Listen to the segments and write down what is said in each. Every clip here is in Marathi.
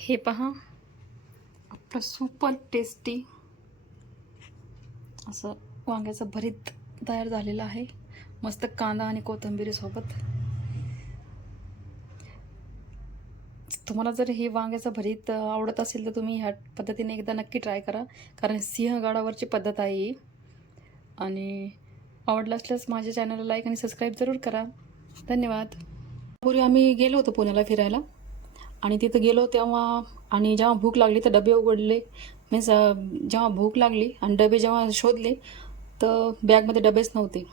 हे पहा. आपलं सुपर टेस्टी असं वांग्याचं भरीत तयार झालेलं आहे. मस्त कांदा आणि कोथिंबिरीसोबत तुम्हाला जर हे वांग्याचं भरीत आवडत असेल तर तुम्ही ह्या पद्धतीने एकदा नक्की ट्राय करा. कारण सिंहगडावरची पद्धत आहे ही. आणि आवडलं असल्यास माझ्या चॅनलला लाईक आणि सबस्क्राईब जरूर करा. धन्यवाद. पूर्वी आम्ही गेलो होतो पुण्याला फिरायला. आणि तिथं गेलो तेव्हा आणि जेव्हा भूक लागली तर डबे उघडले. मीन्स जेव्हा भूक लागली आणि डबे जेव्हा शोधले तर बॅगमध्ये डबेच नव्हते.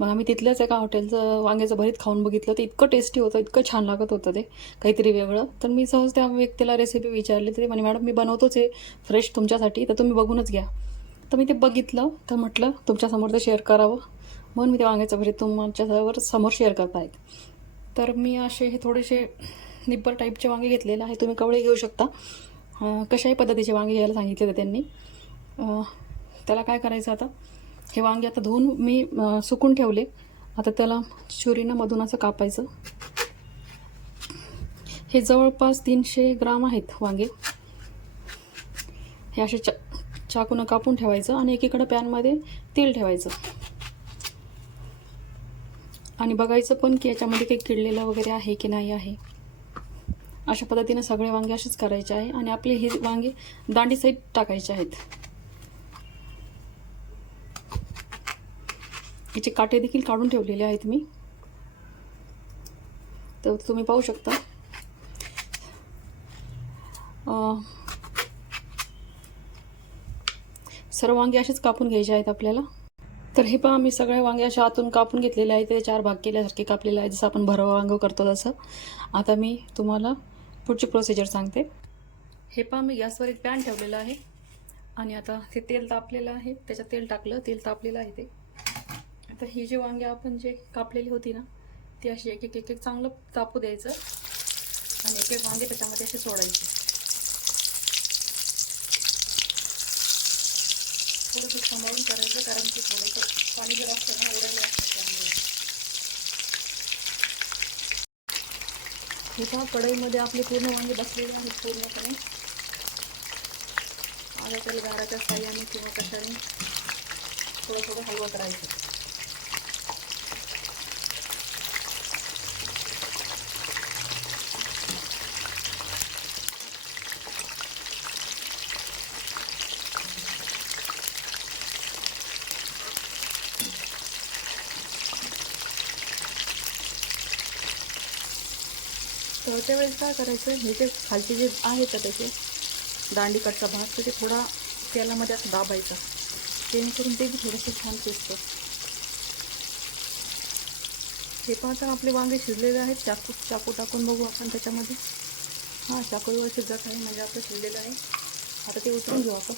मग आम्ही तिथल्याच एका हॉटेलचं वांग्याचं भरीत खाऊन बघितलं. तर इतकं टेस्टी होतं इतकं छान लागत होतं ते काहीतरी वेगळं. तर मी सहज त्या व्यक्तीला रेसिपी विचारली. तरी म्हणे मॅडम मी बनवतोच आहे फ्रेश तुमच्यासाठी तर तुम्ही बघूनच घ्या. तर मी ते बघितलं. तर म्हटलं तुमच्यासमोर ते शेअर करावं. म्हणून मी ते वांग्याचं भरीत तुमच्यावर समोर शेअर करतायत. तर मी असे हे थोडेसे निब्बर टाईपचे वांगे घेतलेले आहे तुम्ही कवळे घेऊ शकता. कशाही पद्धतीचे वांगे घ्यायला सांगितले होते त्यांनी त्याला काय करायचं आता? हे वांगे आता धुवून मी सुकून ठेवले. आता त्याला छुरीनं मधून असं कापायचं. हे जवळपास तीनशे ग्राम आहेत वांगे. हे असे चा चाकूनं कापून ठेवायचं आणि एकीकडं पॅनमध्ये तेल ठेवायचं. आणि बघायचं पण की याच्यामध्ये काही किडलेलं वगैरे आहे की नाही आहे. अशा पद्धतीने सगळे वांगे असेच करायचे आहे आणि आपले हे वांगे दांडी साईड टाकायचे आहेत. याचे काटे देखील काढून ठेवलेले आहेत मी. तर तुम्ही पाहू शकता. सर्व वांगे असेच कापून घ्यायचे आहेत आपल्याला. तर हे पहा मी सगळे वांगे अशा आतून कापून घेतलेले आहेत. ते चार भाग केल्यासारखे कापलेले आहेत. जसं आपण भरवा वांग करतो तसं. आता मी तुम्हाला पुढची प्रोसिजर सांगते. हे पहा मी गॅसवर एक पॅन ठेवलेलं आहे. आणि आता ते तेल तापलेलं आहे. त्याच्यात तेल टाकलं तेल तापलेलं आहे ते. आता ही जी वांगे आपण जे कापलेली होती ना ती अशी एक एक एक एक चांगलं तापू द्यायचं. आणि एक एक वांगे त्याच्यामध्ये असे सोडायचे. थोडंसं सांभाळून करायचं कारण की थोडंसं पाणी जर असतं ना उडायला असतं त्यामुळे हे पहा कढईमध्ये आपले पूर्ण वांगे बसलेले आहेत पूर्णपणे. आता त्याला गाराच्या साह्याने किंवा कशाने थोडं थोडं हलवत राहायचं तर त्यावेळेस काय करायचं हे जे खालचे जे आहे का त्याचे दांडी कटचा भाग तर ते थोडा तेलामध्ये असं दाबायचं. जेणेकरून ते बी थोडंसं छान शिजतं. हे पाहता आपले वांगे शिजलेले आहेत. चाकू चाकू टाकून बघू आपण त्याच्यामध्ये. हां चाकूवर शिजत आहे म्हणजे आपलं शिजलेलं आहे. आता ते उतरून घेऊ आपण.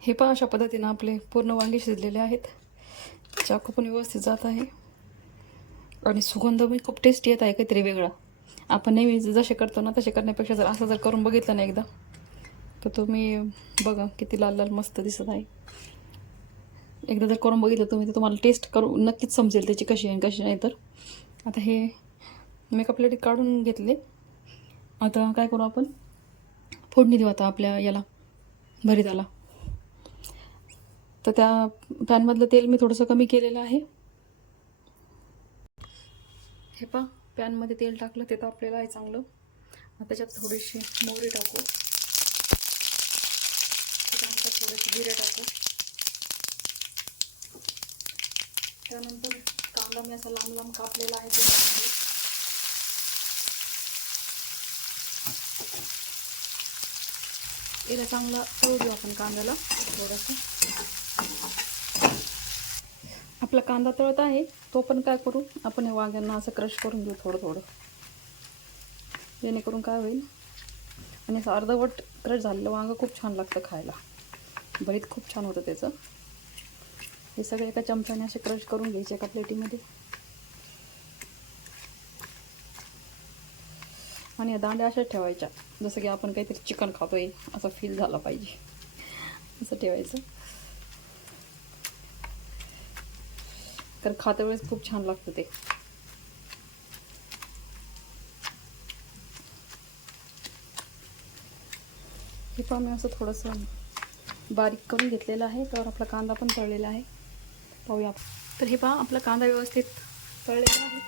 हे पण अशा पद्धतीनं आपले पूर्ण वांगे शिजलेले आहेत. चाकू पण व्यवस्थित जात आहे. आणि सुगंध पण खूप टेस्टी येत आहे काहीतरी वेगळा. आपण नेहमी जसे करतो ना तसे करण्यापेक्षा जर असं जर करून बघितलं ना एकदा तर तुम्ही बघा किती लाल लाल मस्त दिसत आहे. एकदा जर करून बघितलं तुम्ही तर तुम्हाला टेस्ट करू नक्कीच समजेल त्याची कशी आहे कशी नाही तर. आता हे मेकअप प्लेट काढून घेतले. आता काय करू आपण? फोडणी देऊ आता आपल्या याला भरीताला. तर त्या पॅनमधलं तेल मी थोडंसं कमी केलेलं आहे. हे पा पॅनमध्ये तेल टाकलं ते तापलेलं आहे चांगलं. त्याच्यात थोडीशी मोहरी टाकू. त्याच्यानंतर थोडेसे जिरे टाकू. त्यानंतर कांदा मी असा लांब लांब कापलेला आहे ते याला चांगला तळू देऊ आपण कांद्याला थोडंसं. आपला कांदा तळत आहे तो पण काय करू आपण या वांग्यांना असं क्रश करून घेऊ थोडं थोडं. जेणेकरून काय होईल आणि असं अर्धवट क्रश झालेलं वांगं खूप छान लागतं खायला. भरीत खूप छान होतं त्याचं. हे सगळे एका चमच्याने असे क्रश करून घ्यायचे एका प्लेटीमध्ये. आणि या दांड्या अशाच ठेवायच्या जसं की आपण काहीतरी चिकन खातोय असं फील झालं पाहिजे. असं ठेवायचं. तर खात्या वेळेस खूप छान लागतं ते. हे पण मी असं थोडंसं बारीक करून घेतलेलं आहे. तर आपला कांदा पण तळलेला आहे. पाहूया तर हे पहा आपला कांदा व्यवस्थित तळलेला आहे.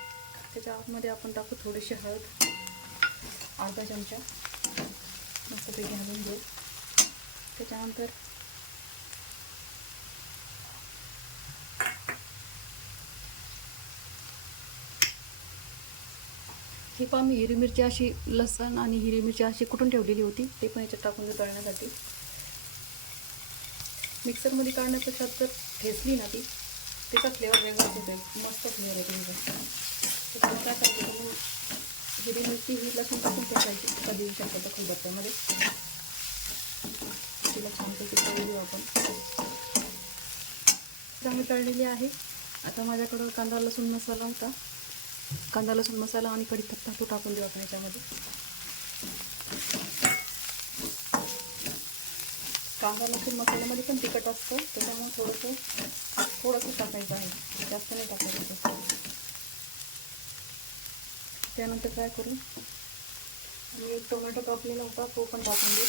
त्याच्या आतमध्ये आपण टाकू थोडीशी हळद. अर्धा चमचा. मस्तपैकी घालून घेऊ. त्याच्यानंतर ही पहा मी हिरवी मिरची अशी लसण आणि हिरवी मिरची अशी कुठून ठेवलेली होती ते पण याच्यात टाकून तळण्यासाठी. मिक्सरमध्ये काढण्यापेक्षा जर ठेचली ना ती त्याचा फ्लेवर वेगळाच होते मस्त फ्लेवर येते त्याचा काय करायचं तुम्ही हिरवी मिरची ही लसूण टाकून ठेवायची कधी येऊ खूप बत्त्यामध्ये तिला छानपैकी तळू आपण. चांगली तळलेली आहे. आता माझ्याकडं कांदा लसूण मसाला होता. कांदा लसूण मसाला आणि कढीपत्ता तो टाकून देऊ आपण याच्यामध्ये. कांदा लसूण मसाल्यामध्ये पण तिखट असतं त्याच्यामुळे थोडंसं थोडंसं टाकायचं आहे. जास्त नाही टाकायचं त्यानंतर काय करू? आणि एक टोमॅटो कापलेला होता तो पण टाकून देऊ.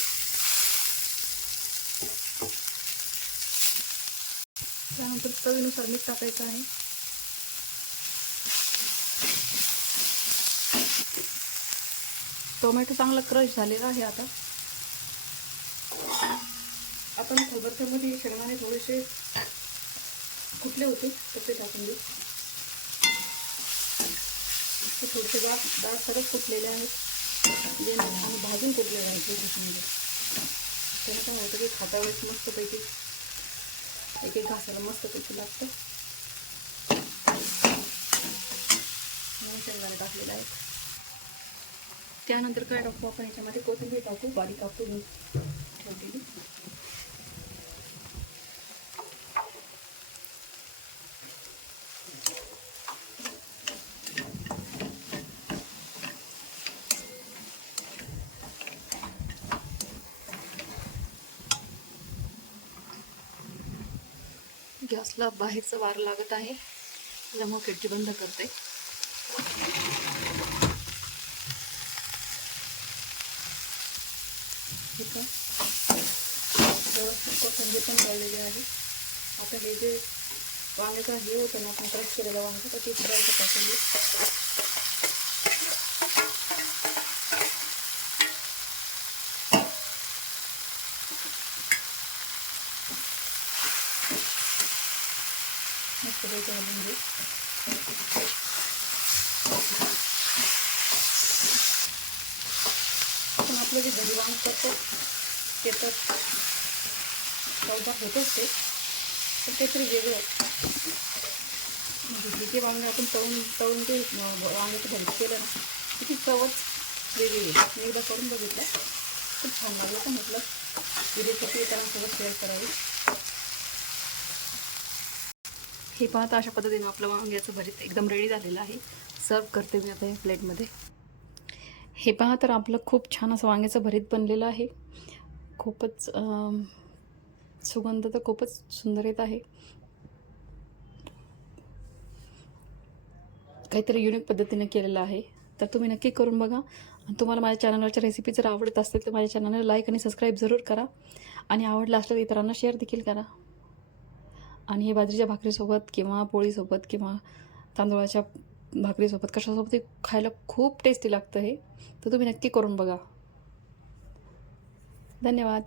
त्यानंतर चवीनुसार मीठ टाकायचं आहे. टोमॅटो चांगला क्रश झालेला आहे आता. आपण खलबत्त्यामध्ये शेंगदाणे थोडेसे कुठले होते तसे टाकून देऊ. थोडेसे डाळ डाळ सरस कुटलेले आहेत. जे आणि भाजून कुटलेले आहेत त्याच्यामध्ये त्याला काय होतं की खाता वेळेस मस्तपैकी एक एक घासाला मस्तपैकी लागतं. शेंगदाणे टाकलेले आहेत. त्यानंतर काय टाकतो आपण याच्यामध्ये कोथिंबीर टाकू बारीक कापून ठेवलेली. गॅसला बाहेरचं वारं लागत आहे. त्यामुळे खिडकी बंद करते. इथं व्यवस्थित कोथिंबीर पण काढलेली आहे. आता हे जे वांग्याचा हे होतं ना आपण क्रश केलेलं वांगं तर ते करायचं कोथिंबीर मस्त पैकी घालून घेऊ म्हणजे घरी वांग करतो. ते तर चौदा होतच ते. पण ते तरी वेगळं म्हणजे जे वांगे आपण तळून तळून ते वांग्याचं भरीत केलं ना किती चवच वेगळी आहे. मी एकदा करून बघितलं. खूप छान लागलं तर म्हटलं ही रेसिपी त्यांना शेअर करावी. हे पाहता अशा पद्धतीने आपलं वांग्याचं भरीत एकदम रेडी झालेलं आहे. सर्व करते मी आता या प्लेटमध्ये हे पहा तर आपलं खूप छान असं वांग्याचं भरीत बनलेलं आहे. खूपच सुगंध तर खूपच सुंदर येत आहे. काहीतरी युनिक पद्धतीने केलेलं आहे. तर तुम्ही नक्की करून बघा. आणि तुम्हाला माझ्या चॅनलवरच्या रेसिपी जर आवडत असतील तर माझ्या चॅनलला लाईक आणि सबस्क्राईब जरूर करा. आणि आवडलं असलं तर इतरांना शेअर देखील करा. आणि हे बाजरीच्या भाकरीसोबत किंवा पोळीसोबत किंवा तांदूळाच्या भाकरीसोबत कशासोबत हे खायला खूप टेस्टी लागतं हे. तर तुम्ही नक्की करून बघा. धन्यवाद.